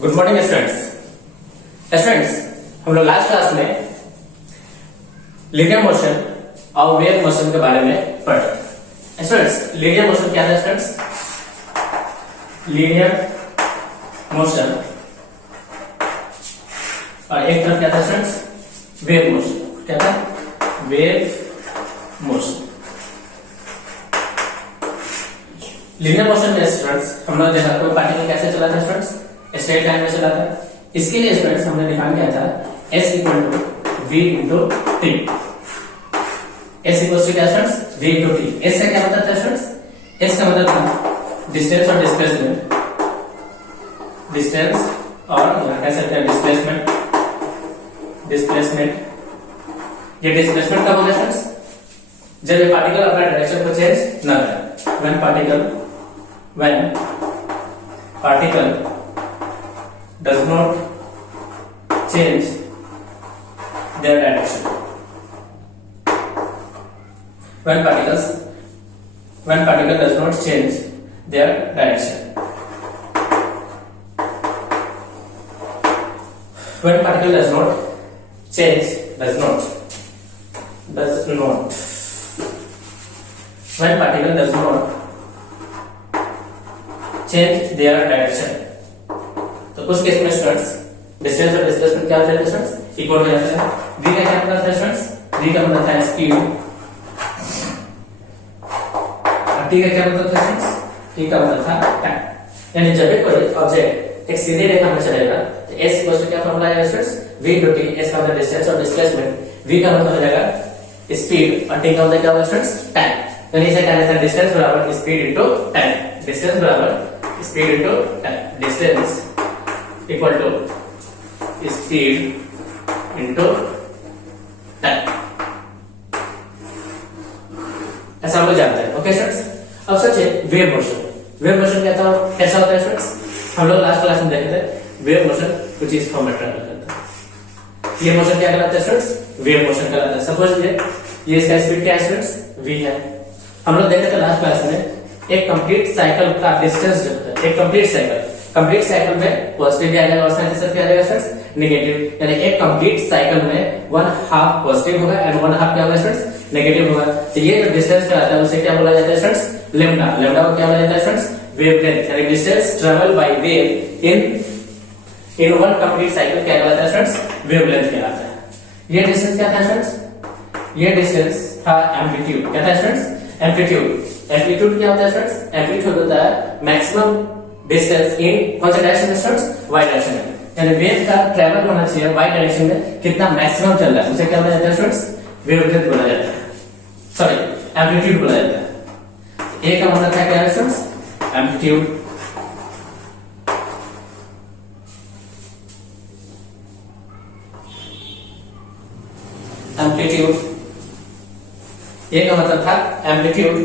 Good morning students. Students, हम लोग last class में लीनियर मोशन और वेव मोशन के बारे में पढ़े। स्टूडेंट्स, लीनियर मोशन क्या था स्टूडेंट्स? लीनियर मोशन और एक तरफ क्या था स्टूडेंट्स? Wave motion. क्या था? Wave motion. लीनियर मोशन में स्टूडेंट्स हम लोग देखा कोई पार्टिकल कैसे चला था स्टूडेंट्स? स्ट्रेट लाइन में चला था। इसके लिए स्टूडेंट्स हमने डिफाइन किया था S equal to V into T. S equal to क्या students? V into T. S का क्या मतलब था स्टूडेंट्स? S का मतलब था डिस्टेंस और डिस्प्लेसमेंट। डिस्टेंस और यहाँ कह सकते हैं डिस्प्लेसमेंट। डिस्प्लेसमेंट, ये डिस्प्लेसमेंट कब होगा स्टूडेंट्स? जब ये पार्टिकल अपना डायरेक्शन को चेंज ना करे। when particle does not change their direction. When particle does not change their direction. When particle does not change, does not. When particle does not change their direction, तो उस case में students distance और displacement क्या हो जाता है students? Equal हो जाता है। v का क्या मतलब था स्टूडेंट्स? v का मतलब था स्पीड। और t का क्या मतलब था स्टूडेंट्स? t का मतलब था टाइम। यानी जब भी कोई ऑब्जेक्ट एक सीधी रेखा में चलेगा तो s इक्वल टू क्या फॉर्मूला आएगा students? v into t। s का मतलब डिस्टेंस और डिस्प्लेसमेंट, v का मतलब हो जाएगा स्पीड और t का मतलब क्या होगा स्टूडेंट्स? टाइम। तो नीचे क्या रहता है? डिस्टेंस बराबर स्पीड इनटू टाइम। डिस्टेंस बराबर speed into time. Distance equal to speed into time. ऐसा हम लोग जानते हैं। ओके स्टूडेंट्स, अब सोचिए वेव मोशन। वेव मोशन क्या था, कैसा होता है स्टूडेंट्स? हम लोग लास्ट क्लास में देखे थे वेव मोशन कुछ इस फॉर्म में ट्रैवल करता है। ये मोशन क्या कहलाता है स्टूडेंट्स? वेव मोशन कहलाता है। सपोज ये इसका स्पीड क्या है स्टूडेंट्स? v है। हम लोग देखे थे लास्ट क्लास में एक कंप्लीट साइकिल का डिस्टेंस जो होता है, एक कंप्लीट साइकिल में पॉजिटिव भी आ जाएगा और साथ ही साथ क्या आ जाएगा स्टूडेंट्स? नेगेटिव। यानी एक कंप्लीट साइकिल में 1/2 पॉजिटिव होगा एंड 1/2 क्या होगा स्टूडेंट्स? नेगेटिव होगा। तो ये जो डिस्टेंस कहलाता है उसे क्या बोला जाता है स्टूडेंट्स? लैम्डा। लैम्डा को क्या बोला जाता है स्टूडेंट्स? वेवलेंथ। यानी distance travel by wave in one complete cycle क्या कहलाता है स्टूडेंट्स? वेवलेंथ कहलाता है। ये डिस्टेंस क्या था स्टूडेंट्स? ये डिस्टेंस था एम्पलीट्यूड। क्या था स्टूडेंट्स? एम्पलीट्यूड। एम्पलीट्यूड क्या होता है स्टूडेंट्स? एम्पलीट्यूड होता है मैक्सिमम डिस्टेंस इन कौन सा डायरेक्शन में स्टूडेंट्स? वाई डायरेक्शन में। यानी वेव का ट्रैवल होना चाहिए वाई डायरेक्शन में कितना मैक्सिमम चल रहा है उसे क्या बोला जाता है स्टूडेंट्स? वेवलेंथ बोला जाता है। सॉरी, एम्पलीट्यूड बोला जाता है। ए का मतलब क्या है स्टूडेंट्स? एम्पलीट्यूड। एम्पलीट्यूड ए का मतलब था एम्पलीट्यूड।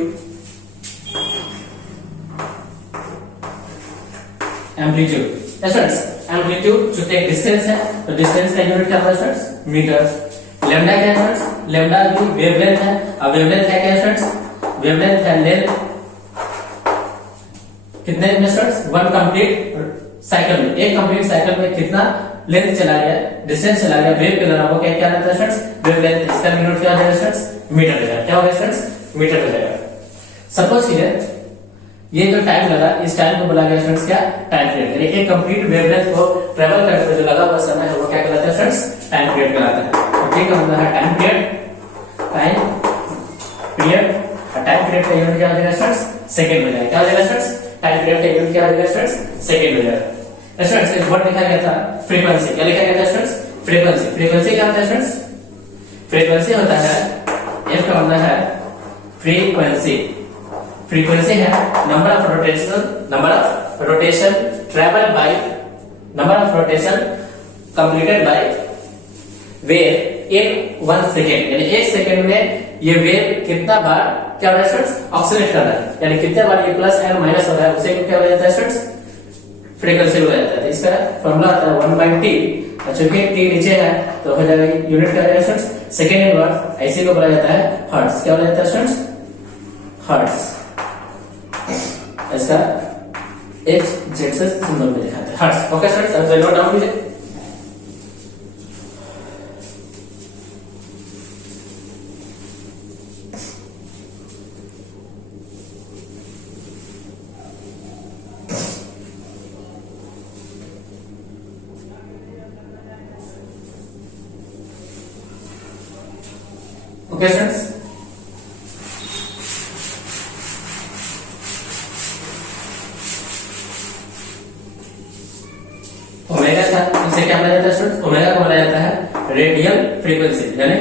स्टूडेंट्स, एम्पलीट्यूड जो एक डिस्टेंस है तो डिस्टेंस का यूनिट क्या होगा स्टूडेंट्स? मीटर। लैम्डा क्या है स्टूडेंट्स? लैम्डा भी वेवलेंथ है। अब वेवलेंथ क्या है स्टूडेंट्स? वेवलेंथ है लेंथ कितने में स्टूडेंट्स? वन कंप्लीट साइकिल में, एक कंप्लीट साइकिल में कितना लेंथ चला गया, डिस्टेंस चला गया वेव के द्वारा, वो क्या क्या रहता है स्टूडेंट्स? वेवलेंथ। इसका यूनिट क्या हो जाएगा स्टूडेंट्स? मीटर हो जाएगा। क्या होगा स्टूडेंट्स? मीटर हो जाएगा। सपोज ये जो टाइम लगा इस टाइम को बोला गया स्टूडेंट्स क्या? Time period. यानी एक कंप्लीट वेवलेंथ को ट्रैवल करने में जो लगा हुआ समय है वो क्या कहलाता है स्टूडेंट्स? टाइम पीरियड कहलाता है। ठीक है, मतलब है टाइम पीरियड। टाइम पीरियड का यूनिट क्या हो जाएगा स्टूडेंट्स? सेकंड हो जाएगा। क्या हो जाएगा स्टूडेंट्स? टाइम पीरियड का यूनिट क्या हो जाएगा स्टूडेंट्स? सेकंड हो जाएगा। स्टूडेंट्स एक वर्ड लिखा गया था फ्रीक्वेंसी। क्या लिखा गया था स्टूडेंट्स? फ्रीक्वेंसी। फ्रीक्वेंसी क्या होता है स्टूडेंट्स? फ्रीक्वेंसी होता है एफ का मतलब है फ्रीक्वेंसी। फ्रीक्वेंसी है number of rotation travel by number of rotation completed by wave in 1 second. यानी 1 सेकेंड में ये वेव कितना बार क्या हो रहा है स्टूडेंट्स? ऑक्सीलेट कर रहा है। यानी कितने बार ये प्लस एंड माइनस हो रहा है उसे क्या बोला जाता है स्टूडेंट्स? फ्रीक्वेंसी बोला जाता है। इसका फॉर्मूला आता है 1/t। चूंकि t नीचे है तो हो जाएगा यूनिट क्या रहेगा स्टूडेंट्स? Second inverse. ऐसे को बोला जाता है हर्ट्ज। क्या बोला जाता है स्टूडेंट्स? हर्ट्ज। इसका एच जेड से सिंबल में दिखाता है। हर्ट्ज। ओके स्टूडेंट्स, अब नोट डाउन कीजिए। ओके स्टूडेंट्स, ओमेगा था, इसे क्या बोला जाता है स्टूडेंट्स? ओमेगा को बोला जाता है रेडियल फ्रीक्वेंसी, यानी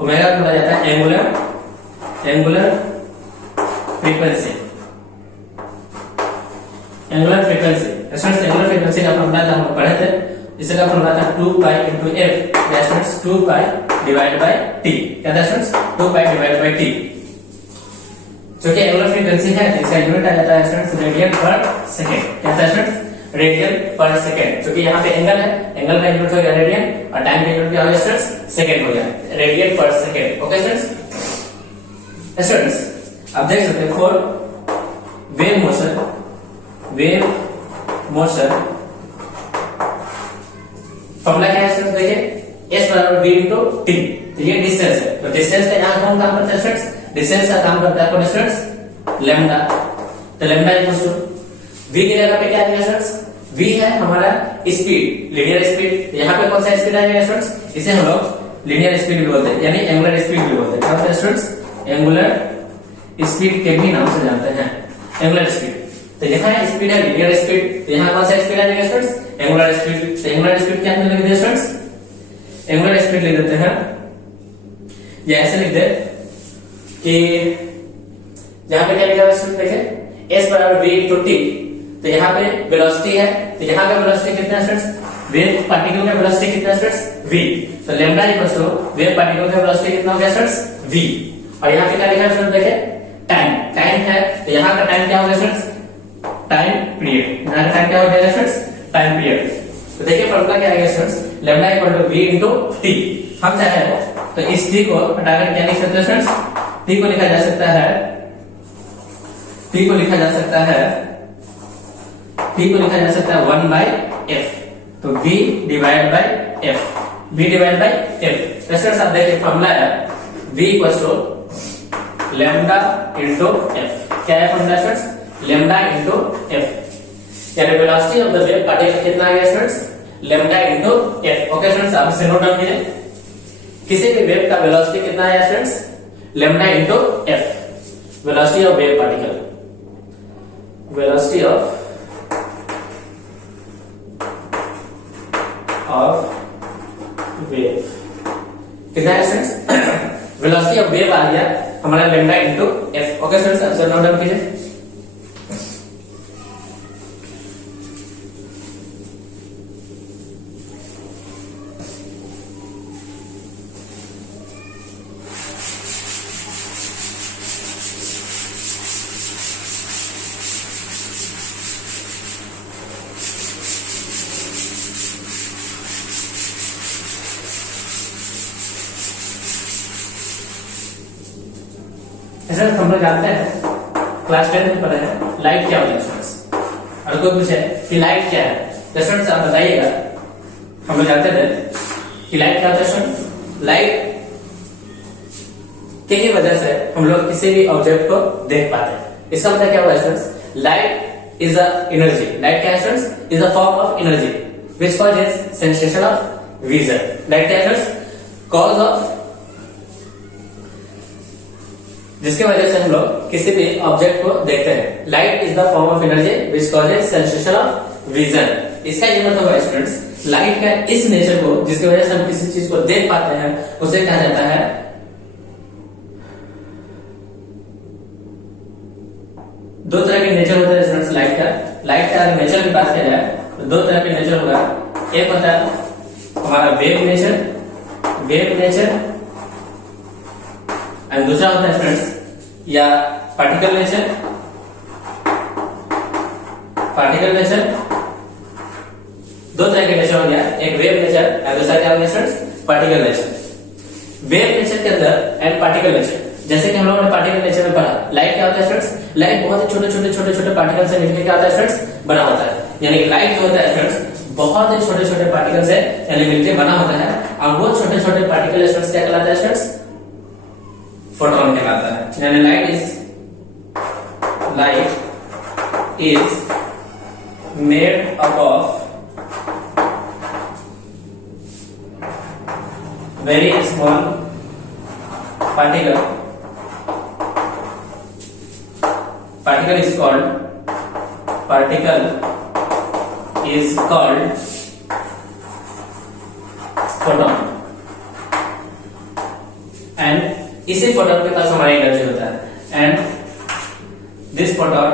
ओमेगा को बोला जाता है angular frequency. Angular frequency students, angular frequency का फॉर्मूला था, हम पढ़े थे। इसका फॉर्मूला था 2 पाई into f, students 2 pi divide by t। क्या था students? 2 pi divide by t। जो कि एंगुलर फ्रीक्वेंसी है, इसका यूनिट आ जाता है स्टूडेंट्स रेडियन पर सेकंड। क्या था स्टूडेंट्स? रेडियन पर सेकंड। जो कि यहाँ पे एंगल है, एंगल का यूनिट हो गया रेडियन और टाइम का यूनिट क्या हो गया स्टूडेंट्स? सेकंड हो गया, रेडियन पर सेकंड। ओके स्टूडेंट्स, स्टूडेंट्स आप देख सकते हैं फॉर वेव मोशन फॉर्मूला क्या है स्टूडेंट्स? देखिए s बराबर v इनटू t। तो ये डिस्टेंस है, तो डिस्टेंस का यहाँ कौन काम करता है स्टूडेंट्स? डिस्टेंस का काम करता है कौन स्टूडेंट्स? लैम्डा। तो लैम्डा इक्वल्स टू v की जगह पे क्या आएगा स्टूडेंट्स? v है हमारा स्पीड, लीनियर स्पीड। यहाँ पे कौन सा स्पीड आएगा स्टूडेंट्स? इसे हम लोग लीनियर स्पीड भी बोलते हैं, यानी एंगुलर स्पीड भी बोलते हैं। क्या होता है स्टूडेंट्स? एंगुलर स्पीड के भी नाम से जानते हैं, एंगुलर स्पीड। तो यहाँ स्पीड है लीनियर स्पीड, तो यहाँ कौन सा स्पीड आ जाएगा स्टूडेंट्स? Angular speed. तो एंगुलर स्पीड क्या लिख देते हैं स्टूडेंट्स? एंगुलर स्पीड लिख देते हैं, या ऐसे लिख दे कि यहाँ पे क्या लिखा है स्टूडेंट? देखिए s बराबर v इनटू t। तो यहाँ पे वेलोसिटी है, तो यहाँ का वेलोसिटी कितना है स्टूडेंट्स? वेव पार्टिकल का वेलोसिटी कितना है स्टूडेंट्स? v। तो lambda equals to wave particle का वेलोसिटी कितना हो गया स्टूडेंट्स? v। और यहाँ पे क्या लिखा है स्टूडेंट? देखिए टाइम है, तो यहाँ का टाइम क्या हो गया स्टूडेंट्स? Time period. यहाँ का टाइम क्या हो जाएगा स्टूडेंट्स? Time period. तो देखिए फॉर्मूला क्या आएगा students? Lambda equal to v into t। हम चाहे तो इस t को हटाकर क्या लिख सकते हैं स्टूडेंट्स? t को लिखा जा सकता है, t को लिखा जा सकता है 1 बाय f। तो v divide by f, v divide by f। तो स्टूडेंट्स आप देखिए फॉर्मूला है v equals to lambda into f। क्या है formula students? Lambda into f, यानी velocity of the wave particle कितना आ गया students? Lambda into f। Okay students, आप इसे नोट डाउन कीजिए। किसी भी वेव का वेलोसिटी कितना आया students? Lambda into f, velocity of wave particle, velocity of wave कितना है स्टूडेंट्स? वेलोसिटी ऑफ वेव आ गया हमारा lambda into f। Okay students, आप इसे नोट डाउन कीजिए। ऐसा हम लोग जानते हैं क्लास 10 में पढ़ा है लाइट क्या होता है स्टूडेंट्स। और कोई पूछे कि लाइट क्या है, तो स्टूडेंट्स आप बताइएगा। हम लोग जानते थे कि लाइट क्या होता है स्टूडेंट्स? लाइट के वजह से हम लोग किसी भी ऑब्जेक्ट को देख पाते हैं। इसका मतलब क्या हुआ students? Light is a energy. Light क्या है students? Is a form of energy which causes sensation of vision. Light क्या है स्टूडेंट्स? कॉज ऑफ, जिसके वजह से हम लोग किसी भी ऑब्जेक्ट को देखते हैं। Light is the form of energy which causes sensation of vision. इसका ये मतलब है स्टूडेंट्स, लाइट का इस नेचर को जिसकी वजह से हम किसी चीज को देख पाते हैं उसे कहा जाता है, दो तरह के नेचर होते हैं स्टूडेंट्स लाइट का। लाइट का अगर नेचर की बात किया जाए तो दो तरह के नेचर होगा। एक होता है हमारा वेव नेचर, और दूसरा होता है स्टूडेंट्स या पार्टिकल नेचर। दो तरह के नेचर हो गया, एक वेव नेचर और दूसरा क्या हो गया students? Particle nature. Wave nature के अंदर एंड पार्टिकल नेचर, जैसे कि हम लोगों ने पार्टिकल नेचर में पढ़ा, लाइट क्या होता है स्टूडेंट्स, लाइट बहुत ही छोटे पार्टिकल से मिलकर क्या होता है स्टूडेंट्स, बना होता है। यानी कि लाइट जो होता है स्टूडेंट्स बहुत ही छोटे पार्टिकल से यानी मिलकर बना होता है, और वो छोटे पार्टिकल स्टूडेंट्स क्या कहलाता है स्टूडेंट्स, फोटोन कहलाता है। यानी light is made up of very small particle is called photon, and इसी फोटोन के पास हमारी एनर्जी होता है, and this photon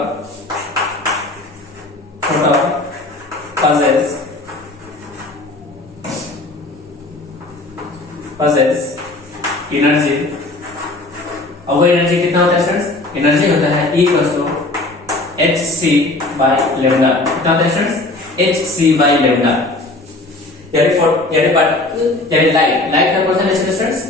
possess energy, और वो एनर्जी कितना होता है स्टूडेंट्स, एनर्जी होता है E equals to hc by lambda. कितना होता है स्टूडेंट्स, hc बाय लैम्डा। यानी लाइट का कौन सा नेचर है स्टूडेंट्स,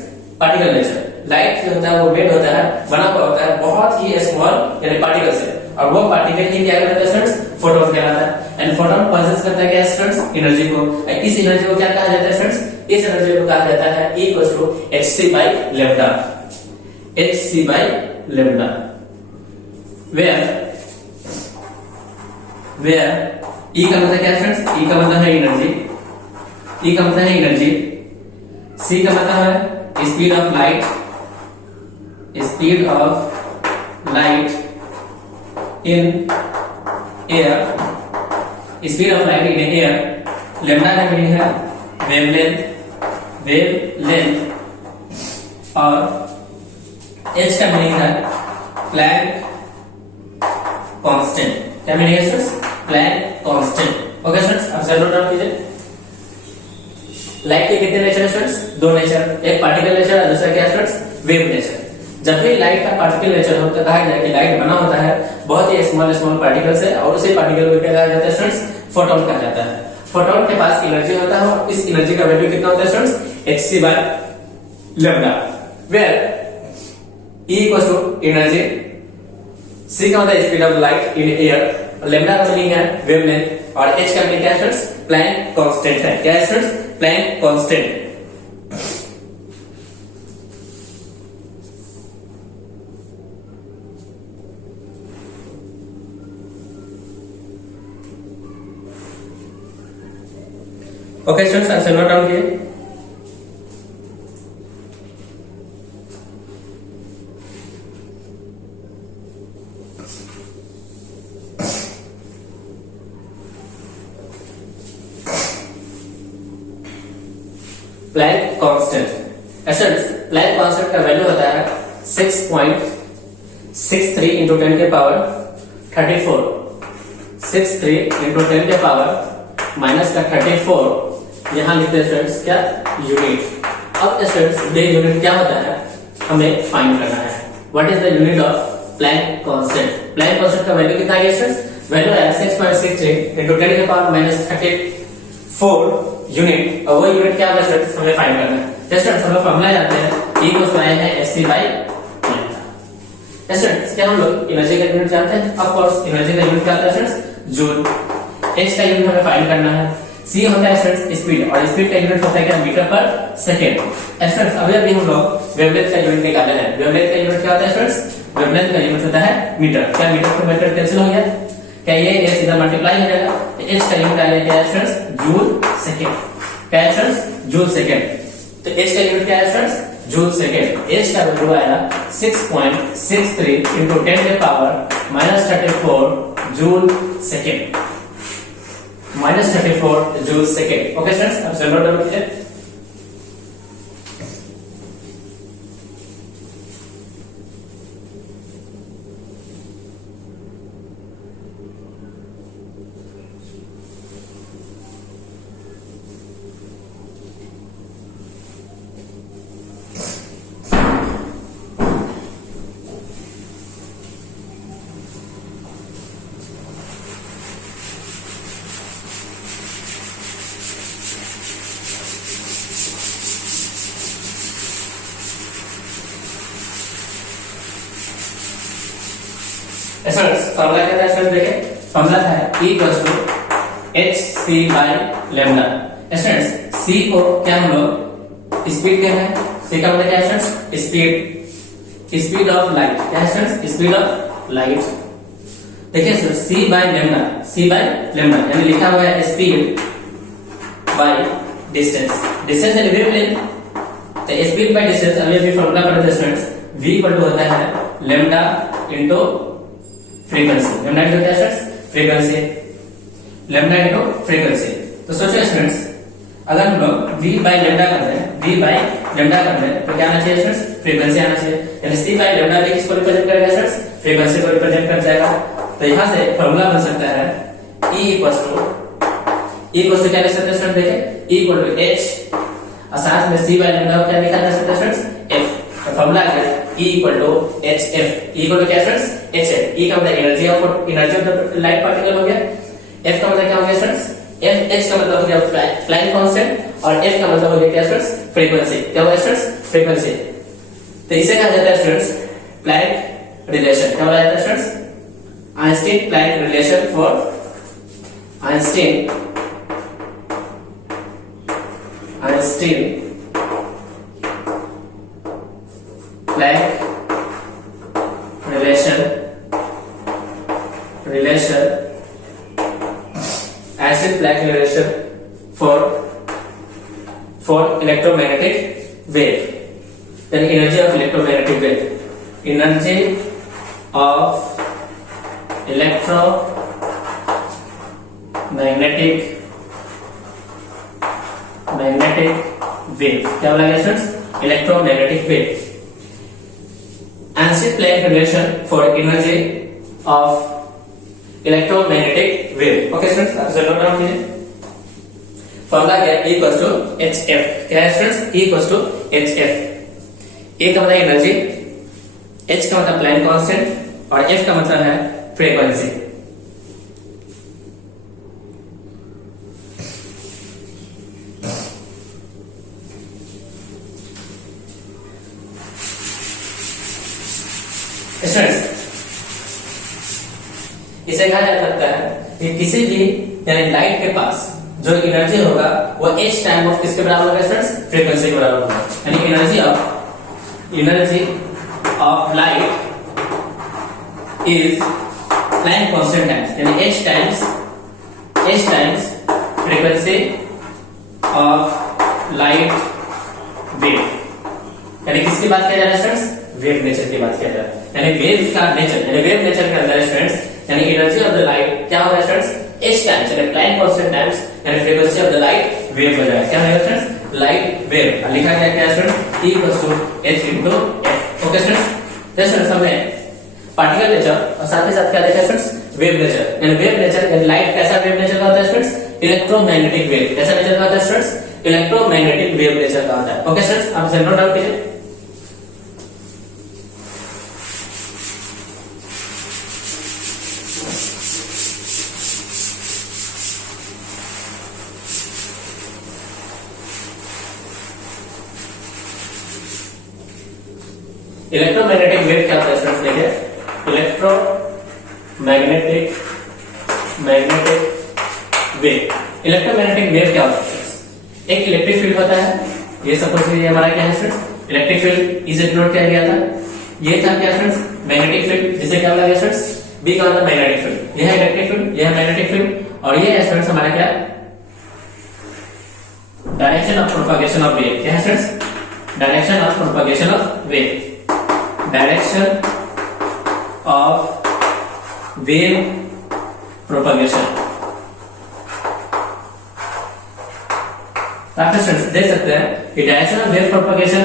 पार्टिकल नेचर। लाइट जो होता है वो मेड होता है, बना हुआ होता है बहुत ही स्मॉल यानी पार्टिकल से, और वो पार्टिकल ही क्या कहलाता है स्टूडेंट्स, फोटोन कहलाता है। एंड फोटोन पॉसेस करता है क्या स्टूडेंट्स, एनर्जी को। इस एनर्जी को क्या कहा जाता है स्टूडेंट्स, इस एनर्जी को कहा जाता है E equals to hc by lambda, hc by lambda, where E का मतलब क्या फ्रेंड्स, E का मतलब है एनर्जी, E का मतलब है एनर्जी, C का मतलब है speed of light in air, speed of light in air. Lambda का मीनिंग है वेवलेंथ, और H का मीनिंग है प्लैंक कांस्टेंट। क्या मीनिंग है students, Planck constant. Okay students, अब सर नोट डाउन कीजिए। लाइट के कितने नेचर है स्टूडेंट्स, दो नेचर, एक पार्टिकल नेचर और दूसरा क्या स्टूडेंट्स, वेव नेचर। जब भी लाइट का पार्टिकल नेचर हो तो कहा जाए कि लाइट बना होता है बहुत ही स्मॉल पार्टिकल से, और उसी पार्टिकल को क्या कहा जाता है स्टूडेंट्स, फोटोन कहा जाता है। फोटोन के पास एनर्जी होता है, और इस एनर्जी का वैल्यू कितना होता है students, hc by lambda, where E equals to energy, C का मतलब है speed of light in air, lambda का मीनिंग है वेवलेंथ, और H का मीनिंग क्या है स्टूडेंट्स, प्लैंक कांस्टेंट है। क्या है students, Planck constant. Okay students, answer note down कीजिए। Planck constant, students Planck constant का वैल्यू होता है 6.63 इंटू 10 के पावर 34, 63 इंटू 10 के पावर माइनस का 34, यहाँ लिखते हैं स्टूडेंट्स क्या, यूनिट। अब स्टूडेंट्स ये यूनिट क्या होता है हमें फाइंड करना है, what is the unit of Planck constant. Planck constant का वैल्यू कितना है स्टूडेंट्स, वैल्यू है 6.63 इंटू 10 के पावर माइनस 34 यूनिट, और वो यूनिट क्या होगा स्टूडेंट्स, हमें फाइंड करना है। स्टूडेंट्स हम लोग फॉर्मूला जानते हैं, E को आया है hc बाय लैम्डा। स्टूडेंट्स क्या हम लोग एनर्जी का यूनिट जानते हैं, ऑफ कोर्स एनर्जी का यूनिट क्या होता है स्टूडेंट्स, जूल। H का यूनिट हमें फाइंड करना है, C होता है स्टूडेंट्स स्पीड, और स्पीड का यूनिट होता है क्या, मीटर पर सेकंड। स्टूडेंट्स अभी हम लोग वेवलेंथ का यूनिट निकाले हैं, वेवलेंथ का यूनिट क्या होता है स्टूडेंट्स, वेवलेंथ का यूनिट होता है मीटर। क्या मीटर पर मीटर कैंसिल हो गया, क्या ये सीधा मल्टीप्लाई हो जाएगा, तो H का यूनिट आया क्या है स्टूडेंट्स, जूल सेकंड। क्या है स्टूडेंट्स, जूल सेकंड। तो H का यूनिट क्या है स्टूडेंट्स, जूल सेकंड। H का वैल्यू आया 6.63 इंटू 10 के power minus 34 joule second, minus 34 joule second. Okay students, अब सॉल्व डाउन कीजिए। स्टूडेंट्स फॉर्मूला क्या था स्टूडेंट्स देखें, फॉर्मूला था E equals to hc by lambda. Students c को क्या हम लोग स्पीड कहते हैं, c का मतलब क्या है स्टूडेंट्स, स्पीड ऑफ लाइट, क्या है स्टूडेंट्स, स्पीड ऑफ लाइट। देखिए स्टूडेंट्स c बाय लैम्डा यानी लिखा हुआ है स्पीड बाय डिस्टेंस, डिस्टेंस यानी वेवलेंथ, तो स्पीड बाय डिस्टेंस अभी फॉर्मूला पढ़ते हैं स्टूडेंट्स, v इक्वल टू होता है lambda into frequency, lambda into क्या students, frequency, lambda into frequency. तो सोचिए स्टूडेंट्स अगर हम लोग v बाय लैम्डा करते हैं, v बाय लैम्डा करते हैं तो क्या आना चाहिए स्टूडेंट्स, फ्रीक्वेंसी आना चाहिए, यानी c बाय लैम्डा भी किसको रिप्रेजेंट करेगा स्टूडेंट्स, फ्रीक्वेंसी को रिप्रेजेंट कर जाएगा। तो यहां से फार्मूला बन सकता है E इक्वल्स टू क्या लिख सकते हैं स्टूडेंट, देखें E इक्वल टू h और साथ में c बाय लैम्डा क्या लिखा जा सकता है स्टूडेंट्स, f। तो फार्मूला है E equal to hf, E equal to क्या स्टूडेंट्स, hf, E का मतलब energy of the light particle हो गया, f का मतलब क्या हो गया स्टूडेंट्स, h का मतलब हो गया प्लैंक कांस्टेंट और f का मतलब हो गया क्या स्टूडेंट्स, फ्रीक्वेंसी, क्या होगा स्टूडेंट्स, फ्रीक्वेंसी। तो इसे कहा जाता है स्टूडेंट्स प्लैंक रिलेशन, क्या बोला जाता है students, Einstein Planck relation for Einstein Planck relation Einstein Planck relation for electromagnetic wave, यानी energy of electromagnetic wave, energy of magnetic wave, क्या बोला गया स्टूडेंट्स, इलेक्ट्रोमैग्नेटिक वेव, आंशिक Planck relation for energy of electromagnetic wave. Okay students आप इसे note down कीजिए। Formula क्या है, E इक्वल्स टू hf, क्या है students, E equals to hf, E का मतलब एनर्जी, h का मतलब प्लैंक कांस्टेंट और f का मतलब है फ्रीक्वेंसी। इसे कहा जा सकता है कि किसी भी यानी लाइट के पास जो एनर्जी होगा वो h टाइम ऑफ किसके बराबर होगा स्टूडेंट्स, फ्रीक्वेंसी के बराबर होगा, यानी energy of light is Planck constant times, यानी h times frequency of light wave, यानी किसकी बात किया जा रहा है स्टूडेंट्स, वेव नेचर की बात किया जा रहा है, यानी वेव का नेचर, यानी वेव नेचर के अंदर स्टूडेंट्स यानी एनर्जी ऑफ द लाइट क्या होगा स्टूडेंट्स, h टाइम्स यानी प्लैंक कांस्टेंट टाइम्स यानी frequency of the light wave हो जाएगा, क्या होगा स्टूडेंट्स, लाइट वेव। लिखा गया क्या students, E equals to h into f। Okay students, तो स्टूडेंट्स हमने पार्टिकल नेचर और साथ ही साथ क्या देखा स्टूडेंट्स, वेव नेचर, यानी वेव नेचर यानी लाइट कैसा वेव नेचर का होता है स्टूडेंट्स, इलेक्ट्रोमैग्नेटिक वेव, कैसा नेचर का होता है स्टूडेंट्स, इलेक्ट्रोमैग्नेटिक वेव नेचर का होता है। ओके स्टूडेंट्स आप इसे नोट डाउन कीजिए। इलेक्ट्रोमैग्नेटिक वेव क्या होता है स्टूडेंट्स, देखिए इलेक्ट्रोमैग्नेटिक वेव क्या होता है, एक इलेक्ट्रिक फील्ड होता है, ये सपोज ये हमारा क्या है स्टूडेंट्स, इलेक्ट्रिक फील्ड इसे डिनोट किया गया था, ये था क्या स्टूडेंट्स, मैग्नेटिक फील्ड, जिसे क्या बोला गया स्टूडेंट्स, बी का मतलब मैग्नेटिक फील्ड, यह है इलेक्ट्रिक फील्ड, यह है मैग्नेटिक फील्ड और ये है स्टूडेंट्स हमारा क्या, direction of propagation of wave, क्या है students, direction of propagation of wave, direction of wave propagation. आप स्टूडेंट्स देख सकते हैं कि डायरेक्शन ऑफ वेव प्रोपगेशन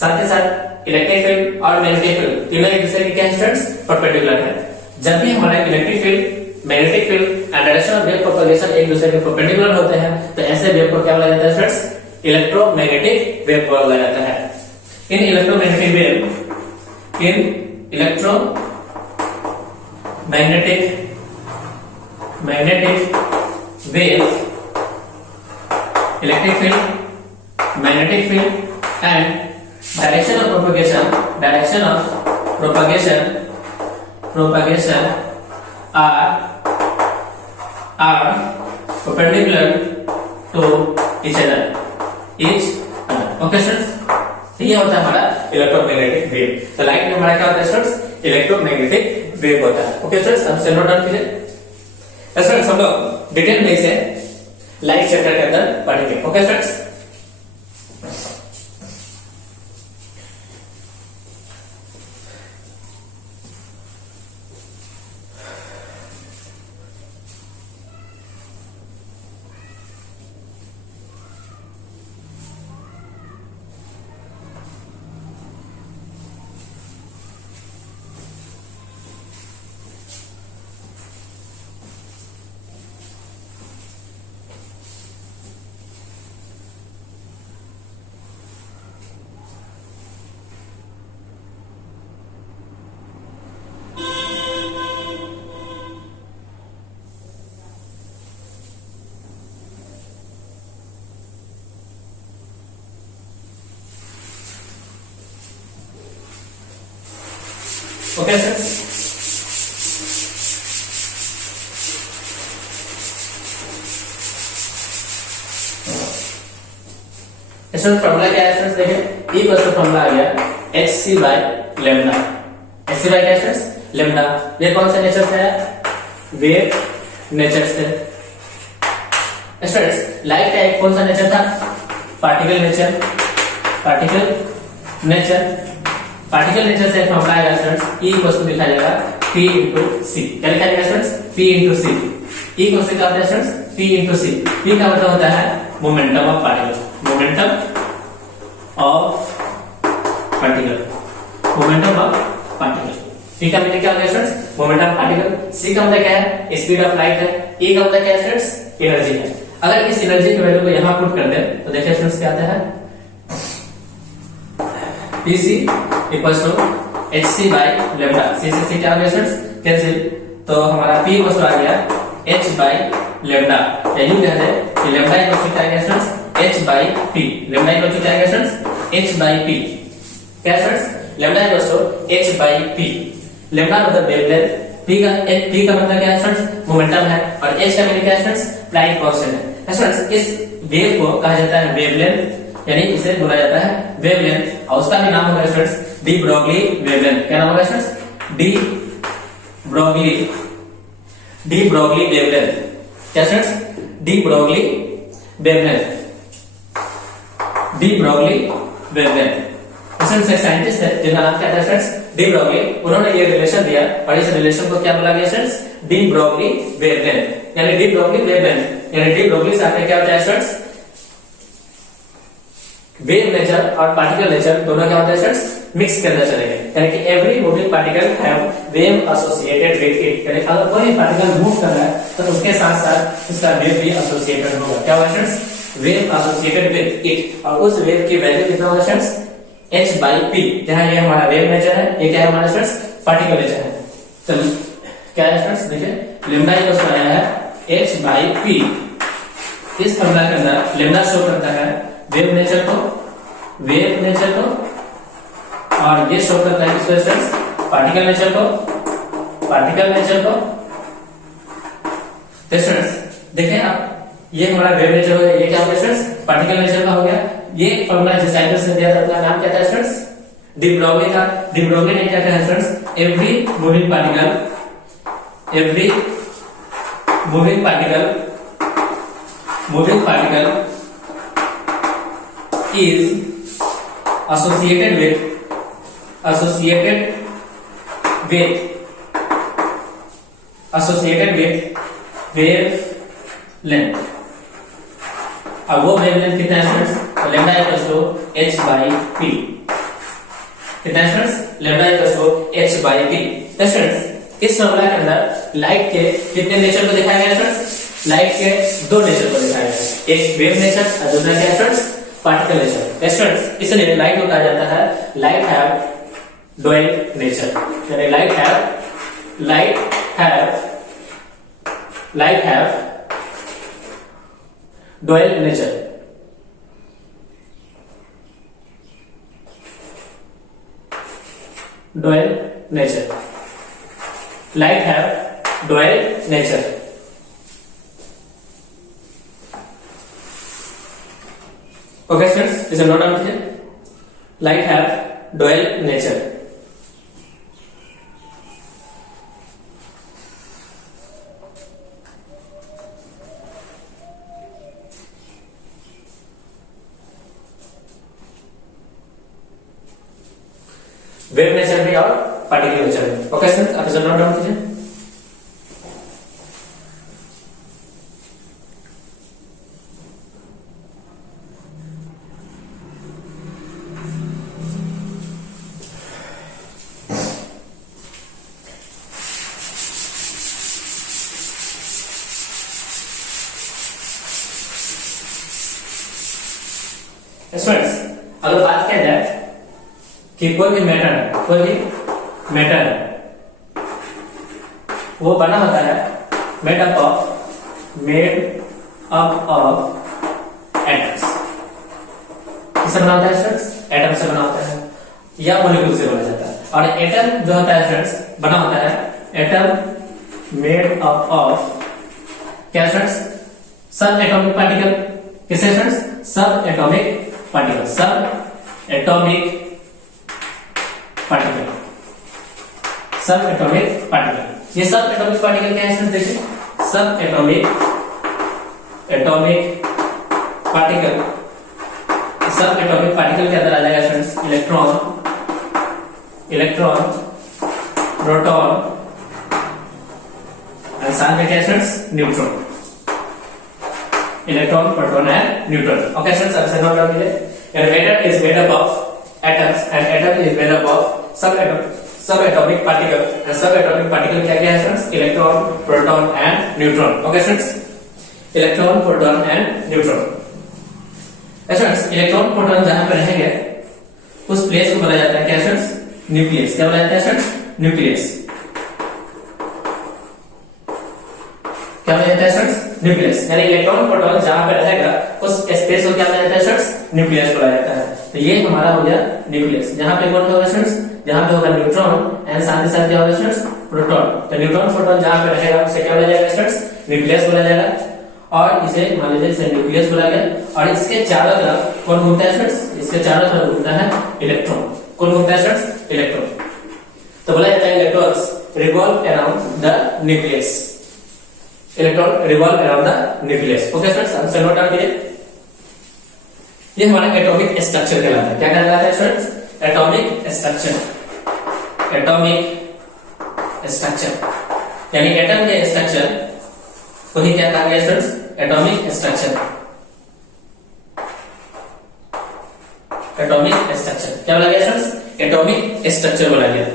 साथ ही साथ इलेक्ट्रिक फील्ड और मैग्नेटिक फील्ड तीनों एक दूसरे के क्या स्टूडेंट्स परपेंडिकुलर है। जब भी हमारा electric field, magnetic field and direction of wave propagation एक दूसरे के परपेंडिकुलर होते हैं तो ऐसे वेव को क्या बोला जाता है स्टूडेंट्स, इलेक्ट्रोमैग्नेटिक वेव बोला जाता है। In electromagnetic wave electric field, magnetic field and direction of propagation propagation are perpendicular to each other. Okay students, ये होता है हमारा इलेक्ट्रोमैग्नेटिक वेव। तो लाइट में हमारा क्या होता है स्टूडेंट्स? इलेक्ट्रोमैग्नेटिक वेव होता है। ओके स्टूडेंट्स, अब से नोट डाउन कीजिए। स्टूडेंट्स, हम लोग डिटेल में इसे लाइट चैप्टर के अंदर पढ़ेंगे। ओके स्टूडेंट्स, ओके स्टूडेंट्स, इसमें फॉर्मूला क्या है स्टूडेंट्स? देखिए, E बस का फॉर्मूला आ गया hc by lambda. hc by क्या स्टूडेंट्स? लैम्डा। ये कौन सा नेचर से है? वेव नेचर से। स्टूडेंट्स, लाइट का एक कौन सा नेचर था? Particle nature. पार्टिकल नेचर से फॉर्मूला आएगा स्टूडेंट्स, E को लिखा जाएगा P into C। क्या लिखा जाएगा students? P into C। E को क्या होता है students? P into C। P का मतलब होता है momentum of particle. Momentum of particle. Momentum of particle. P का मतलब क्या होता है स्टूडेंट्स? Momentum particle. C का मतलब क्या है? स्पीड ऑफ लाइट है। E का मतलब क्या है स्टूडेंट्स? एनर्जी है। अगर इस एनर्जी की वैल्यू को यहां पुट कर दें तो देखिए स्टूडेंट्स क्या आता है? PC equals to hc by lambda. C से C क्या हो गया स्टूडेंट्स? कैंसिल। तो हमारा P इक्वल्स टू आ गया h बाय लैम्डा। या यूं कहते हैं कि लैम्डा इक्वल्स टू क्या है students? h by p। Lambda equals to क्या है स्टूडेंट्स? h by p। क्या students? Lambda equals to h by p। Lambda मतलब वेवलेंथ, p का मतलब क्या है स्टूडेंट्स? मोमेंटम है, और h का मतलब क्या है स्टूडेंट्स? प्लांक कांस्टेंट है। स्टूडेंट्स, इस वेव को कहा जाता है वेवलेंथ, यानी इसे बोला जाता है वेवलेंथ, और उसका भी नाम होगा स्टूडेंट्स डी ब्रोगली वेवलेंथ। क्या नाम होगा स्टूडेंट्स? De Broglie wavelength. क्या students? De Broglie wavelength. De Broglie wavelength. Students, एक साइंटिस्ट है जिनका नाम क्या था स्टूडेंट्स? De Broglie. उन्होंने ये रिलेशन दिया और इस रिलेशन को क्या बोला गया स्टूडेंट्स? De Broglie wavelength. यानी डी ब्रोगली वेवलेंथ, यानी डी ब्रोगली से आपका क्या होता है स्टूडेंट्स? वेव नेचर और पार्टिकल नेचर दोनों क्या होता है स्टूडेंट्स? मिक्स करना चलेगा। यानी कि every moving particle have wave associated with it. यानी अगर कोई पार्टिकल मूव कर रहा है तो उसके साथ साथ उसका वेव भी एसोसिएटेड होगा। क्या होगा students? Wave associated with it. और उस वेव की वैल्यू कितना होगा स्टूडेंट्स? h by p। जहां ये हमारा वेव नेचर है, ये क्या है हमारा स्टूडेंट्स? पार्टिकल नेचर है। चलिए क्या है स्टूडेंट्स? देखिए, लैम्डा इक्वल्स टू आया है h by p। इस फॉर्मूला के अंदर लैम्डा शो करता है वेव नेचर को, और ये शो करता है किसको स्टूडेंट्स? पार्टिकल नेचर को। स्टूडेंट्स, देखें आप, ये हमारा वेव नेचर हो गया, ये क्या हो गया स्टूडेंट्स? पार्टिकल नेचर का हो गया। ये फॉर्मूला जिस साइंटिस्ट ने दिया था उसका नाम क्या था स्टूडेंट्स? डी ब्रोगली था। डी ब्रोगली ने क्या कहा students? Every moving particle is associated with wavelength। अब वो वेवलेंथ कितना है students? Lambda equals to h by p। कितना है students? Lambda equals to h by p। Students, इस फॉर्मूला के अंदर लाइट के कितने नेचर को दिखाया गया स्टूडेंट्स? लाइट के दो नेचर को दिखाया गया, एक वेव नेचर और दूसरा क्या स्टूडेंट्स? Particle nature. स्टूडेंट्स, इसलिए लाइट को कहा जाता है लाइट हैव डुअल नेचर। यानी light have dual nature. Light have dual nature. Okay students, इसे नोट डाउन कीजिए। Light have dual nature. Wave nature भी और पार्टिकल नेचर भी। ओके स्टूडेंट्स, आप इसे नोट डाउन कीजिए। स्टूडेंट्स, अगर बात किया जाए कि कोई भी मैटर है वो बना होता है मेड अप ऑफ एटम्स। किससे बना होता है स्टूडेंट्स? एटम से बना होता है या मॉलिक्यूल से बना जाता है। और एटम जो होता है स्टूडेंट्स बना होता है एटम मेड अप ऑफ क्या स्टूडेंट्स? सब एटॉमिक पार्टिकल। किससे स्टूडेंट्स? सब एटॉमिक पार्टिकल। सब एटॉमिक पार्टिकल। सब एटॉमिक पार्टिकल। ये सब एटॉमिक पार्टिकल क्या है स्टूडेंट? देखिए, सब एटॉमिक पार्टिकल। सब एटॉमिक पार्टिकल के अंदर आ जाएगा स्टूडेंट्स इलेक्ट्रॉन, प्रोटॉन और साथ में क्या students? Neutron. Electron, proton and neutron. Okay students, अब से नोट डाउन कीजिए। A matter is made up of atoms and atom is made up of subatomic particle and subatomic particle क्या क्या है students? Electron, proton and neutron. Okay students, electron, proton and neutron. Students, electron, proton जहां पर रहेंगे उस place को बोला जाता है क्या स्टूडेंट्स? न्यूक्लियस। क्या बोला जाता है स्टूडेंट्स? न्यूक्लियस। क्या बोला जाता है स्टूडेंट्स? न्यूक्लियस। यानी इलेक्ट्रॉन, प्रोटॉन जहां पर रहेगा उस स्पेस को क्या बोला जाता है स्टूडेंट्स? न्यूक्लियस बोला जाता है। तो ये हमारा हो गया न्यूक्लियस। जहां पे कौन होगा स्टूडेंट्स? जहां पे होगा न्यूट्रॉन एंड साथ ही साथ क्या होगा स्टूडेंट्स? प्रोटॉन। तो न्यूट्रॉन, प्रोटॉन जहां पे रहेगा उसे क्या बोला जाएगा स्टूडेंट्स? न्यूक्लियस बोला जाएगा। और इसे मान लीजिए इसे न्यूक्लियस बोला गया। और इसके चारों तरफ कौन घूमता है स्टूडेंट्स? इसके चारों तरफ घूमता है इलेक्ट्रॉन। कौन घूमता है स्टूडेंट्स? इलेक्ट्रॉन। तो बोला जाता है electrons revolve around the nucleus. Electron revolve around the nucleus. Okay students, हम से नोट डाउन कीजिए। ये हमारा एटॉमिक स्ट्रक्चर कहलाता है। क्या कहलाता है students? Atomic structure. Atomic structure यानी एटम के स्ट्रक्चर को ही क्या कहा गया students? Atomic structure. Atomic structure क्या बोला गया स्टूडेंट्स? एटॉमिक स्ट्रक्चर बोला गया।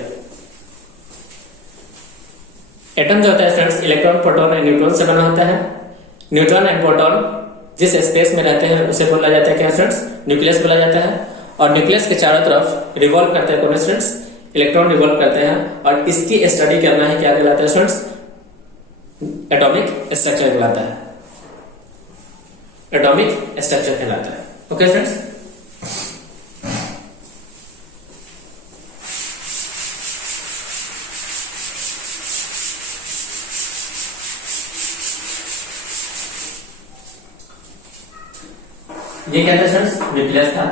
एटम जो होता है स्टूडेंट्स इलेक्ट्रॉन, प्रोटॉन और न्यूट्रॉन से बना होता है। न्यूट्रॉन एंड प्रोटॉन जिस स्पेस में रहते हैं उसे बोला जाता है क्या स्टूडेंट्स? न्यूक्लियस बोला जाता है। और न्यूक्लियस के चारों तरफ रिवॉल्व करते हैं कौन स्टूडेंट्स? इलेक्ट्रॉन रिवॉल्व करते हैं। और इसकी स्टडी करना है क्या कहलाता है स्टूडेंट्स? एटॉमिक स्ट्रक्चर कहलाता है। एटॉमिक स्ट्रक्चर कहलाता है। ओके स्टूडेंट्स, ये क्या था स्टूडेंट्स? न्यूक्लियस था।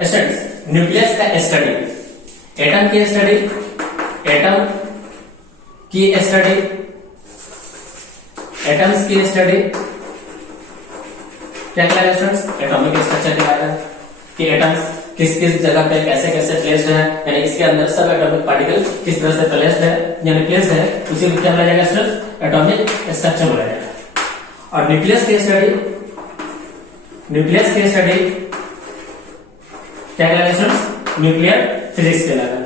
स्टूडेंट्स, न्यूक्लियस का स्टडी, एटम की स्टडी, एटम की स्टडी, एटम्स की स्टडी क्या कहलाता है स्टूडेंट्स? एटॉमिक स्ट्रक्चर कहलाता है कि एटम्स किस किस जगह पे कैसे कैसे प्लेस्ड है, यानी इसके अंदर सब एटॉमिक पार्टिकल किस तरह से प्लेस्ड है यानी प्लेस्ड है, उसी को क्या बोला जाएगा स्टूडेंट्स? एटॉमिक स्ट्रक्चर बोला जाएगा। और न्यूक्लियस की स्टडी, न्यूक्लियस की स्टडी क्या कहलाता है स्टूडेंट्स? न्यूक्लियर फिजिक्स कहलाता है।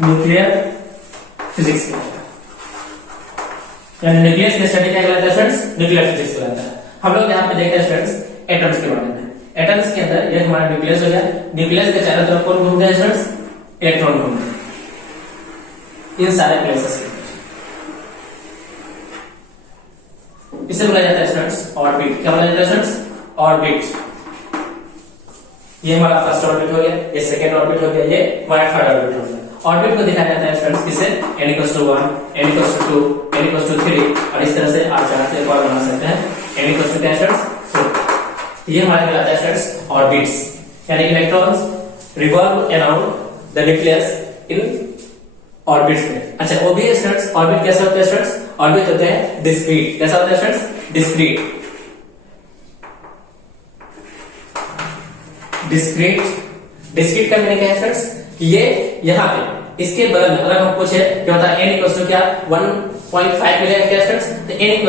न्यूक्लियर फिजिक्स कहलाता है। यानी न्यूक्लियस की स्टडी क्या कहलाता है स्टूडेंट्स? न्यूक्लियर फिजिक्स कहलाता है। हम लोग यहाँ पे देखते हैं स्टूडेंट्स एटम्स के बारे में। एटम्स के अंदर ये हमारा न्यूक्लियस हो गया। न्यूक्लियस के चारों तरफ कौन घूमते हैं स्टूडेंट्स? इलेक्ट्रॉन घूमते हैं इन सारे प्लेसेस के। इसे बोला जाता है स्टूडेंट्स ऑर्बिट। क्या बोला जाता है स्टूडेंट्स? ऑर्बिट। ये हमारा फर्स्ट ऑर्बिट हो गया, ये सेकंड ऑर्बिट हो गया, ये हमारा थर्ड ऑर्बिट हो गया। ऑर्बिट को दिखाया जाता है स्टूडेंट्स किससे, n = 1, n = 2, n = 3 और इस तरह से आप चाहते हैं और बना सकते हैं n = क्या स्टूडेंट्स 4। ये हमारा कहलाता है स्टूडेंट्स ऑर्बिट्स, यानी electrons revolve around the nucleus in orbits में। अच्छा वो भी स्टूडेंट्स ऑर्बिट कैसे होते हैं स्टूडेंट्स, ऑर्बिट होते हैं डिस्क्रीट। कैसा होता है स्टूडेंट्स, डिस्क्रीट। डिस्क्रीट का मीनिंग क्या है स्टूडेंट्स, ये यहाँ पे इसके बगल में अगर हम पूछे क्या होता है n = क्या 1.5 मिलेगा क्या स्टूडेंट्स, तो n =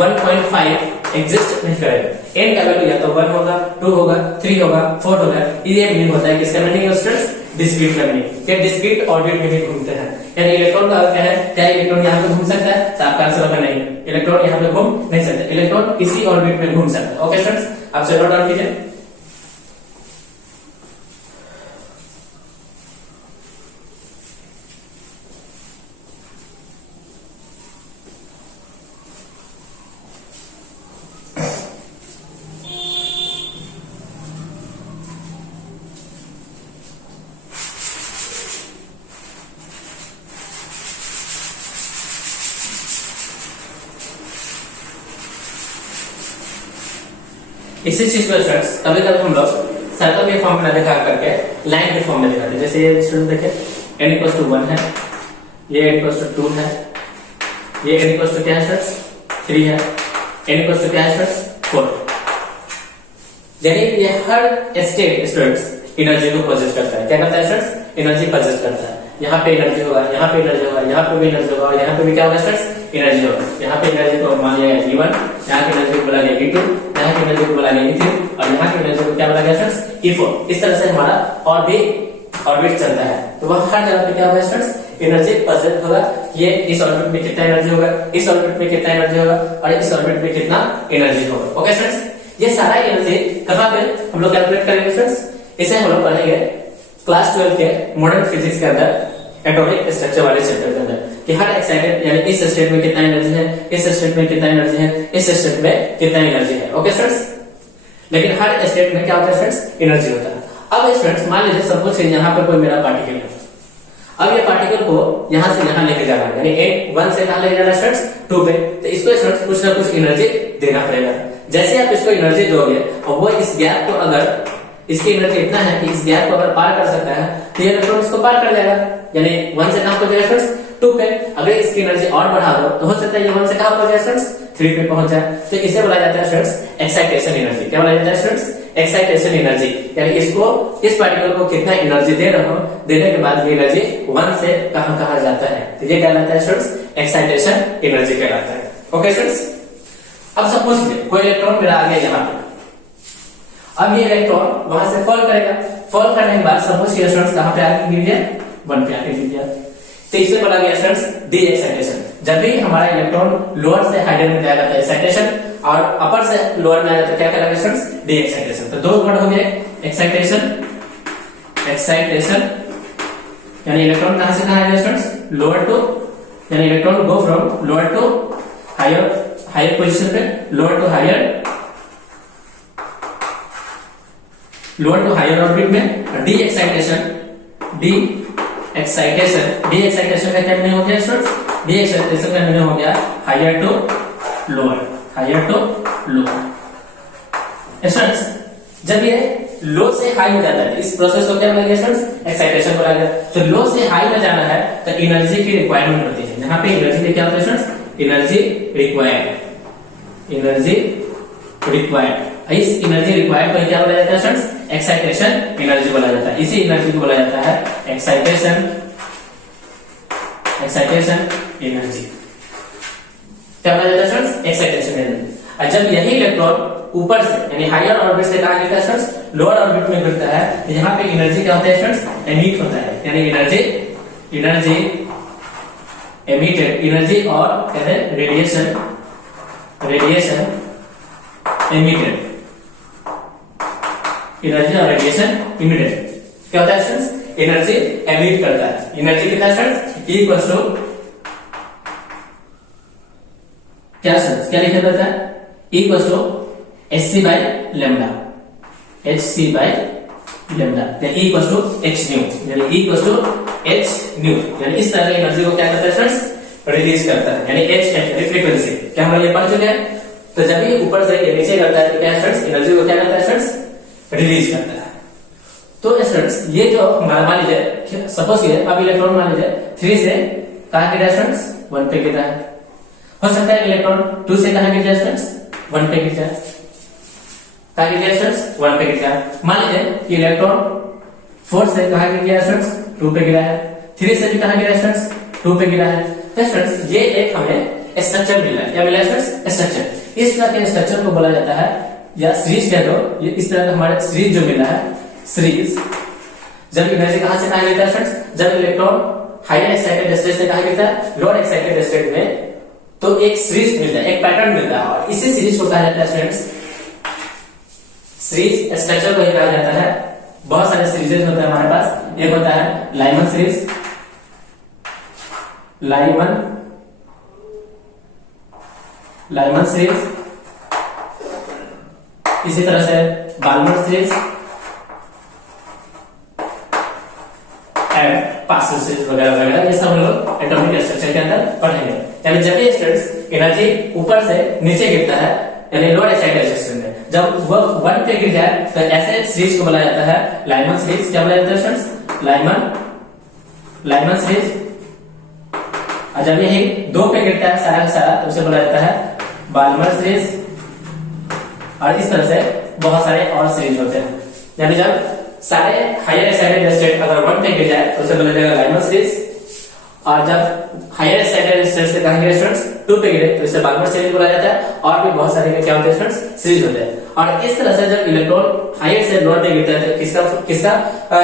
1.5 एग्जिस्ट नहीं करेगा। n का वैल्यू या तो 1 होगा, 2 होगा, 3 होगा, 4 होगा। ये मीनिंग होता है किसका मीनिंग है स्टूडेंट्स, डिस्क्रीट का मीनिंग। ये डिस्क्रीट ऑर्बिट में भी घूमते हैं, यानी इलेक्ट्रॉन का क्या है, क्या इलेक्ट्रॉन यहाँ पे घूम सकता है, तो आपका आंसर होगा नहीं, इलेक्ट्रॉन यहाँ पे घूम नहीं सकता, इलेक्ट्रॉन इसी ऑर्बिट में घूम सकता है। ओके स्टूडेंट्स, आप से नोट डाउन कीजिए। इसी चीज को स्टूडेंट्स कभी कभी हम लोग सर्कल के फॉर्म में दिखा करके लाइन के फॉर्म में दिखाते हैं। जैसे ये स्टूडेंट देखें n = 1 है, ये n = 2 है, ये n = क्या है स्टूडेंट्स 3 है, n = क्या है स्टूडेंट्स 4। यानी ये हर स्टेट स्टूडेंट्स एनर्जी को पोजेस करता है। क्या करता है स्टूडेंट्स, एनर्जी पोजेस करता है। यहाँ पे एनर्जी होगा, यहाँ पे एनर्जी होगा, यहाँ पे भी एनर्जी होगा, यहाँ पे भी क्या होगा स्टूडेंट्स एनर्जी होगा। यहाँ पे एनर्जी को मान लिया E1, यहाँ की एनर्जी को बोला गया E2, यहाँ की एनर्जी को बोला गया E3 और यहाँ की एनर्जी को क्या बोला गया स्टूडेंट्स E4। इस तरह से हमारा और भी ऑर्बिट चलता है, तो वह हर जगह पे क्या होगा स्टूडेंट्स एनर्जी पोजेस होगा। ये इस ऑर्बिट में कितना एनर्जी होगा, इस ऑर्बिट में कितना एनर्जी होगा और इस ऑर्बिट में कितना एनर्जी होगा। ओके स्टूडेंट्स, ये सारा एनर्जी कहां पे हम लोग कैलकुलेट करेंगे स्टूडेंट्स, इसे हम लोग पढ़ेंगे क्लास 12 के मॉडर्न फिजिक्स के अंदर एटॉमिक स्ट्रक्चर वाले चैप्टर के अंदर कि हर एक्साइटेड यानी इस स्टेट में कितना एनर्जी है, इस स्टेट में कितना एनर्जी है, इस स्टेट में कितना एनर्जी है। ओके स्टूडेंट्स, लेकिन हर स्टेट में क्या होता है स्टूडेंट्स एनर्जी होता है। अब स्टूडेंट्स मान लीजिए सपोज यहाँ पर कोई मेरा पार्टिकल है, अब ये पार्टिकल को यहाँ से यहाँ लेके जाना है, यानी 1 से कहां लेके जाना है स्टूडेंट्स 2 पे, तो इसको स्टूडेंट्स कुछ ना कुछ एनर्जी देना पड़ेगा। जैसे आप इसको एनर्जी दोगे और वो इस गैप को अगर इसकी एनर्जी इतना है कि इस गैप को अगर पार कर सकता है तो ये इलेक्ट्रॉन इसको पार कर जाएगा, यानी 1 से कहां पहुंच जाएगा 2 पे। अगर इसकी एनर्जी और बढ़ा दो तो हो सकता है ये 1 से कहां पहुंच जाए 3 पे पहुंच जाए। तो इसे बोला जाता है स्टूडेंट्स एक्साइटेशन एनर्जी। क्या बोला जाता है स्टूडेंट्स एक्साइटेशन एनर्जी, यानी इसको इस पार्टिकल को कितना एनर्जी दे रहा हूं, देने के बाद ये एनर्जी 1 से कहां जाता है, तो ये कहलाता है स्टूडेंट्स एक्साइटेशन एनर्जी कहलाता है। ओके स्टूडेंट्स, अब सपोज कीजिए कोई इलेक्ट्रॉन मेरा आ गया यहाँ पे, अब ये इलेक्ट्रॉन वहां से फॉल करेगा, फॉल करने के बाद सपोज कि स्टूडेंट्स कहां पे आके गिर गया 1 पे आके गिर गया, तो इसे बोला गया स्टूडेंट्स डी एक्साइटेशन। जब भी हमारा इलेक्ट्रॉन लोअर से हायर में जाएगा तो एक्साइटेशन और अपर से लोअर में आएगा तो क्या कहलाएगा स्टूडेंट्स डी एक्साइटेशन। तो दो वर्ड हो गए एक्साइटेशन, एक्साइटेशन यानी इलेक्ट्रॉन कहां से कहां आएगा स्टूडेंट्स लोअर टू, यानी electron go from lower to higher position पे, लोअर टू हायर ऑर्बिट में। डी एक्साइटेशन का क्या मीनिंग हो गया स्टूडेंट्स, डी एक्साइटेशन का मीनिंग हो गया हायर टू लोअर स्टूडेंट्स। जब ये लो से हाई में जाता है इस प्रोसेस को क्या बोला गया स्टूडेंट्स एक्साइटेशन बोला गया। तो लो से हाई में जाना है तो एनर्जी की रिक्वायरमेंट होती है, यहाँ पे एनर्जी में क्या होता है स्टूडेंट्स एनर्जी रिक्वायर्ड। इस एनर्जी रिक्वायर्ड को क्या बोला जाता है स्टूडेंट्स एक्साइटेशन एनर्जी बोला जाता है। इसी एनर्जी को बोला जाता है एक्साइटेशन एनर्जी। क्या बोला जाता है स्टूडेंट्स एक्साइटेशन एनर्जी। और जब यही इलेक्ट्रॉन ऊपर से यानी हायर ऑर्बिट से कहां गिरता है स्टूडेंट्स लोअर ऑर्बिट में गिरता है, तो यहाँ पे एनर्जी क्या होता है स्टूडेंट्स एमिट होता है, यानी एनर्जी एमिटेड, एनर्जी और कहते हैं रेडिएशन एमिटेड, एनर्जी और रेडिएशन इमिटेड। क्या होता है स्टूडेंट्स एनर्जी एमिट करता है। एनर्जी कितना है स्टूडेंट्स इक्वल्स टू क्या स्टूडेंट्स क्या लिखा जाता है equals to hc by lambda, hc by lambda, यानी E equal to h nu, यानी E equal to h nu, यानी इस तरह की एनर्जी को क्या करता है स्टूडेंट्स, रिलीज करता है, यानी h यानी फ्रीक्वेंसी। क्या हम लोग ये पढ़ चुके हैं? तो जब ये ऊपर से ये नीचे करता है तो क्या स्टूडेंट्स, एनर्जी को क्या करता है स्टूडेंट्स, रिलीज करता है। तो स्टूडेंट्स ये जो हमारा मान लीजिए सपोज ये अब इलेक्ट्रॉन मान लीजिए 3 से कहां गिरा स्टूडेंट्स, 1 पे गिरा है। हो सकता है इलेक्ट्रॉन 2 से कहां गिर जाए स्टूडेंट्स, 1 पे गिर जाए। कहां गिर जाए स्टूडेंट्स, 1 पे गिर जाए। मान लीजिए कि इलेक्ट्रॉन 4 से कहां गिर गया स्टूडेंट्स, 2 पे गिरा है। 3 से भी कहां गिरा स्टूडेंट्स, 2 पे गिरा है। तो स्टूडेंट्स ये एक हमें स्ट्रक्चर मिला है। क्या मिला है स्टूडेंट्स, स्ट्रक्चर। इस तरह के स्ट्रक्चर को बोला जाता है या सीरीज कह दो, ये इस तरह का हमारे सीरीज जो मिला है, सीरीज। जब एनर्जी कहां से कहां गिरता है स्टूडेंट्स, जब इलेक्ट्रॉन हायर एक्साइटेड स्टेट से कहां गिरता है, लोअर एक्साइटेड स्टेट में, तो एक सीरीज मिलता है, एक पैटर्न मिलता है, और इसी सीरीज को कहा जाता है स्टूडेंट्स, सीरीज स्ट्रक्चर को ही कहा जाता है। बहुत सारे सीरीजेस होते हैं हमारे पास। एक होता है लाइमन सीरीज, लाइमन सीरीज, इसी तरह से Balmer series and Pascal series वगैरह वगैरह, ये सब हम लोग एटॉमिक स्ट्रक्चर के अंदर पढ़ेंगे। यानी जब ये स्टूडेंट्स एनर्जी ऊपर से नीचे गिरता है, यानी लोअर एक्साइटेड स्टेट में, जब वो 1 पे गिर जाए तो ऐसे सीरीज को बोला जाता है लाइमन सीरीज। क्या बोला जाता है स्टूडेंट्स, लाइमन सीरीज। और जब यही 2 पे गिरता है सारा का सारा, तो उसे बोला जाता है बाल्मर सीरीज। और इस तरह से बहुत सारे और सीरीज होते हैं। यानी जब सारे हायर एक्साइटेड स्टेट अगर 1 पे गिर जाए तो उसे बोला जाएगा लाइमन सीरीज। और जब हायर एक्साइटेड स्टेट से कहां गिरे स्टूडेंट्स, 2 पे गिरे, तो इसे बाल्मर सीरीज बोला जाता है। और भी बहुत सारे क्या होते हैं स्टूडेंट्स, सीरीज होते हैं। और इस तरह से जब इलेक्ट्रॉन हायर से लोअर पे गिरता है तो किसका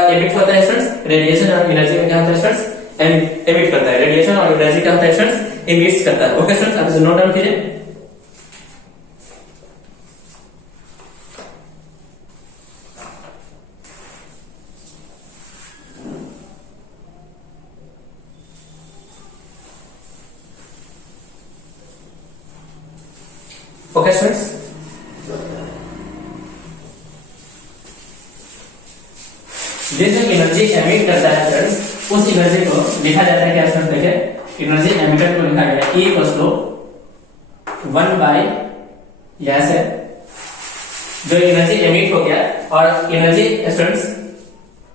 एमिट होता है स्टूडेंट्स, रेडिएशन और एनर्जी में क्या होता है स्टूडेंट्स, एमिट करता है। रेडिएशन और एनर्जी क्या होता है स्टूडेंट्स, एमिट्स करता है। ओके स्टूडेंट्स, आप इसे नोट डाउन कीजिए। ओके स्टूडेंट्स, ये जो एनर्जी एमिट करता है स्टूडेंट्स, उस एनर्जी को लिखा जाता है क्या स्टूडेंट्स, देखिए एनर्जी एमिटर को लिखा गया E इक्वल टू 1 बाय, यहां से जो एनर्जी एमिट हो गया, और एनर्जी स्टूडेंट्स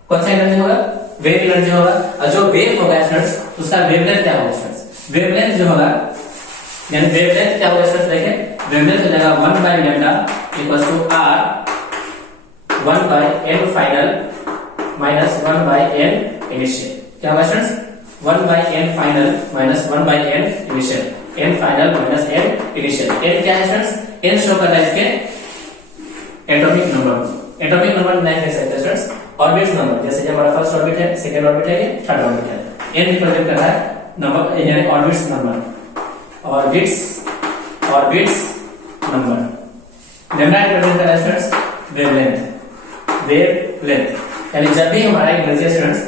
कौन सा एनर्जी होगा, वेव एनर्जी होगा। और जो वेव होगा स्टूडेंट्स, उसका वेवलेंथ क्या होगा स्टूडेंट्स, वेवलेंथ जो होगा, यानी वेवलेंथ क्या होगा स्टूडेंट्स, देखिए वेवलेंथ हो जाएगा 1 by lambda equal to r 1 by n final minus 1 by n initial. क्या होगा students, 1 by n final minus 1 by n initial, n final minus n initial. n क्या है स्टूडेंट्स, n शो कर रहा है इसके एटॉमिक नंबर। एटॉमिक नंबर नहीं कह सकते स्टूडेंट्स, ऑर्बिट्स नंबर। जैसे हमारा फर्स्ट ऑर्बिट है, सेकंड ऑर्बिट है, ये थर्ड ऑर्बिट है। n रिप्रेजेंट कर रहा है नंबर, यानी orbits number, orbits number. Lambda represent कर रहा है स्टूडेंट्स वेवलेंथ। यानी जब भी हमारा एनर्जी स्टूडेंट्स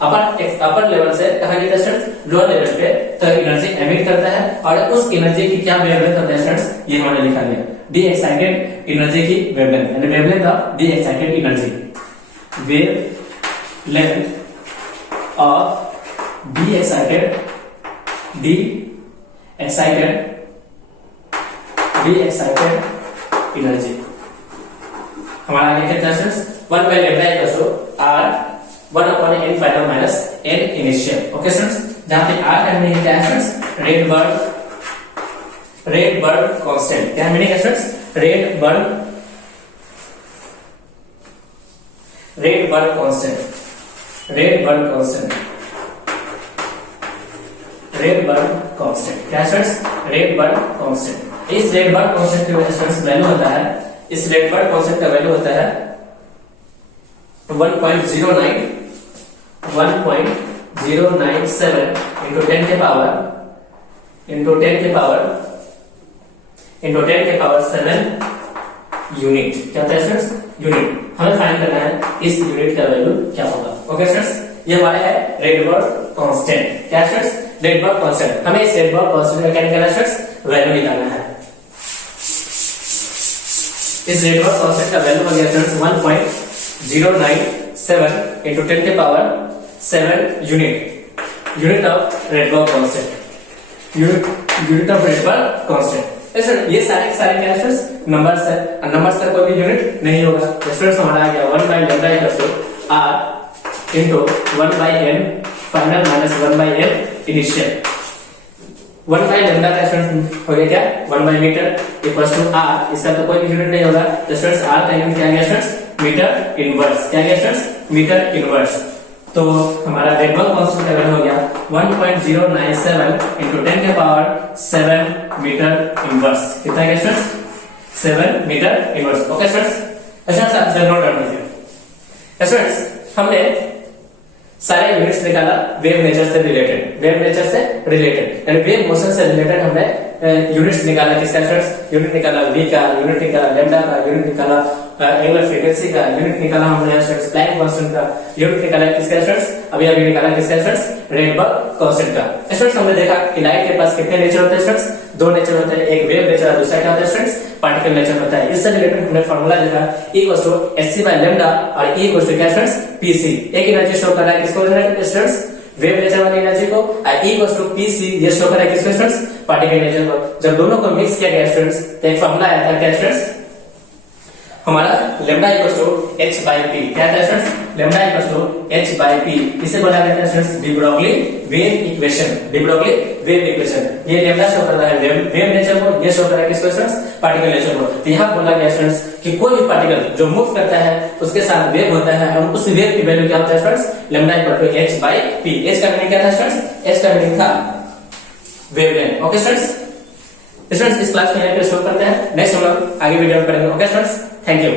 अपर लेवल से कहां गिरता है स्टूडेंट्स, लोअर लेवल पे, तो एनर्जी एमिट करता है। और उस एनर्जी की क्या वेवलेंथ होता है स्टूडेंट्स, ये हमने लिखा गया डी एक्साइटेड एनर्जी की वेवलेंथ, यानी wavelength of de excited energy, wavelength of de excited energy. हमारा आगे कितना students, 1 by lambda equal to r 1 upon n final minus n initial. Okay students, जहां पे r का मीनिंग क्या है स्टूडेंट्स, रेट बर्न कांस्टेंट। क्या मीनिंग है स्टूडेंट्स, रेट बर्न कांस्टेंट, क्या स्टूडेंट्स, रेट बर्न कांस्टेंट। इस रेट बर्न कांस्टेंट की वजह से वैल्यू होता है, इस रेट बर्न कांस्टेंट का वैल्यू होता है 1.097 into 10 के पावर 7 यूनिट। क्या होता है स्टूडेंट्स, यूनिट। हमें फाइंड करना है इस यूनिट का वैल्यू क्या होगा। ओके स्टूडेंट्स, ये हमारा है रेडबर्ग कांस्टेंट। क्या स्टूडेंट्स, रेडबर्ग कांस्टेंट। हमें इस रेडबर्ग कांस्टेंट का क्या निकालना है स्टूडेंट्स, वैल्यू निकालना है। इस रेडबर्ग कांस्टेंट का वैल्यू हो गया स्टूडेंट्स 1.097 7 into 10 के power 7 unit of Rydberg constant, unit of Rydberg constant. ये सारे सारे क्या है नंबर्स है, और नंबर्स का कोई भी यूनिट नहीं होगा। स्टूडेंट्स हमारा आ गया 1 by lambda equal to r into 1 by n final minus 1 by n initial. 1 by lambda का स्टूडेंट्स हो गया क्या 1 by metre equal to r, इसका तो कोई भी यूनिट नहीं होगा। स्टूडेंट्स r का यूनिट क्या गया स्टूडेंट्स मीटर इनवर्स, क्या गया स्टूडेंट्स मीटर इनवर्स। तो हमारा रेडबर्ग कांस्टेंट का वैल्यू हो गया 1.097 into 10 के पावर 7 मीटर इनवर्स। कितना है students 7 metre inverse. Okay students, students आप जरा नोट कर लीजिए। स्टूडेंट्स हमने सारे यूनिट्स निकाला वेव नेचर से रिलेटेड, वेव नेचर से रिलेटेड यानी वेव मोशन से रिलेटेड हमने यूनिट्स निकाला। किसका स्टूडेंट्स यूनिट निकाला v का, यूनिट निकाला लैम्डा का, यूनिट निकाला एंगुलर फ्रीक्वेंसी का, यूनिट निकाला हमने स्टूडेंट्स प्लैंक कांस्टेंट का, यूनिट निकाला किसका स्टूडेंट्स अभी निकाला किसका स्टूडेंट्स रेडबर्ग कांस्टेंट का। स्टूडेंट्स हमने देखा कि लाइट के पास कितने नेचर होते हैं स्टूडेंट्स, दो नेचर होते हैं, एक वेव नेचर और दूसरा क्या होता है स्टूडेंट्स पार्टिकल नेचर होता है। इससे रिलेटेड हमने फार्मूला देखा E = hc/λ और E = क्या स्टूडेंट्स pc। एक एनर्जी शो कर रहा है किसको स्टूडेंट्स वेव नेचर वाली एनर्जी को, और E = pc ये शो कर रहा है किसको स्टूडेंट्स पार्टिकल नेचर को। जब दोनों को मिक्स किया गया स्टूडेंट्स तो एक फार्मूला आया था क्या स्टूडेंट्स हमारा लैम्डा = h/p। क्या था स्टूडेंट्स लैम्डा = h/p। इसे बोला जाता है students de Broglie wave equation, de Broglie wave equation. ये लैम्डा शो कर रहा है वेव नेचर को, ये शो कर रहा है किसको स्टूडेंट्स पार्टिकल नेचर को। तो यहां बोला गया स्टूडेंट्स कि कोई भी पार्टिकल जो मूव करता है उसके साथ वेव होता है और उस वेव की वैल्यू क्या होता है स्टूडेंट्स लैम्डा = h/p। h का मीनिंग क्या था स्टूडेंट्स h का मीनिंग था वेवलेंथ। ओके स्टूडेंट्स, इस क्लास को यहां पे शुरू करते हैं, नेक्स्ट हम लोग आगे वीडियो में पढ़ेंगे। Okay students, thank you.